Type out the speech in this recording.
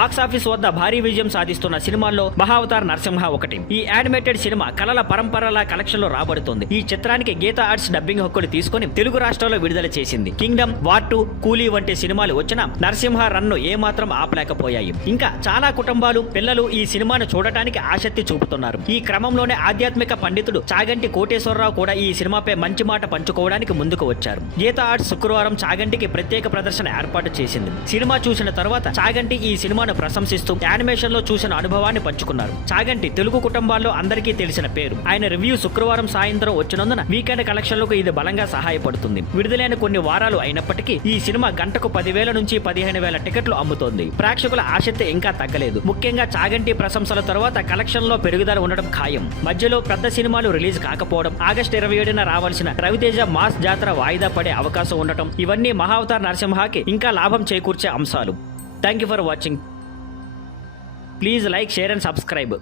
Box office వద్ద భారీ విజయం సాధిస్తున్న సినిమాల్లో మహావతార్ నరసింహ ఒకటి. ఈ యానిమేటెడ్ సినిమా కలల పరంపరల కలెక్షన్ లో రాబడుతోంది. ఈ చిత్రానికి గీతా ఆర్ట్స్ డబ్బింగ్ హక్కులు తీసుకుని తెలుగు రాష్ట్రాల్లో విడుదల చేసింది. కింగ్డమ్, వార్ 2, కూలీ వంటి సినిమాలు వచ్చినా నరసింహ రన్ను ఏమాత్రం ఆపలేకపోయాయి. ఇంకా చాలా కుటుంబాలు, పిల్లలు ఈ సినిమాను చూడటానికి ఆసక్తి చూపుతున్నారు. ఈ క్రమంలోనే ఆధ్యాత్మిక పండితుడు చాగంటి కోటేశ్వరరావు కూడా ఈ సినిమాపై మంచి మాట పంచుకోవడానికి ముందుకు వచ్చారు. గీతా ఆర్ట్స్ శుక్రవారం చాగంటికి ప్రత్యేక ప్రదర్శన ఏర్పాటు చేసింది. సినిమా చూసిన తర్వాత చాగంటి ఈ సినిమాను ప్రశంసిస్తూ యానిమేషన్ లో చూసిన అనుభవాన్ని పంచుకున్నారు. చాగంటి తెలుగు కుటుంబాల్లో అందరికీ తెలిసిన పేరు. ఆయన రివ్యూ శుక్రవారం సాయంత్రం వచ్చినందున వీకెండ్ కలెక్షన్లకు ఇది బలంగా సహాయపడుతుంది. విడుదలైన కొన్ని వారాలు అయినప్పటికీ ఈ సినిమా గంటకు 10,000 నుంచి 15,000 టికెట్లు అమ్ముతోంది. ప్రేక్షకుల ఆసక్తి ఇంకా తగ్గలేదు. ముఖ్యంగా చాగంటి ప్రశంసల తర్వాత కలెక్షన్ లో పెరుగుదల ఉండడం ఖాయం. మధ్యలో పెద్ద సినిమాలు రిలీజ్ కాకపోవడం, ఆగస్టు 27న రావాల్సిన రవితేజ మాస్ జాతర వాయిదా పడే అవకాశం ఉండటం ఇవన్నీ మహావతార్ నరసింహకి ఇంకా లాభం చేకూర్చే అంశాలు. Thank you for watching. Please like, share and subscribe.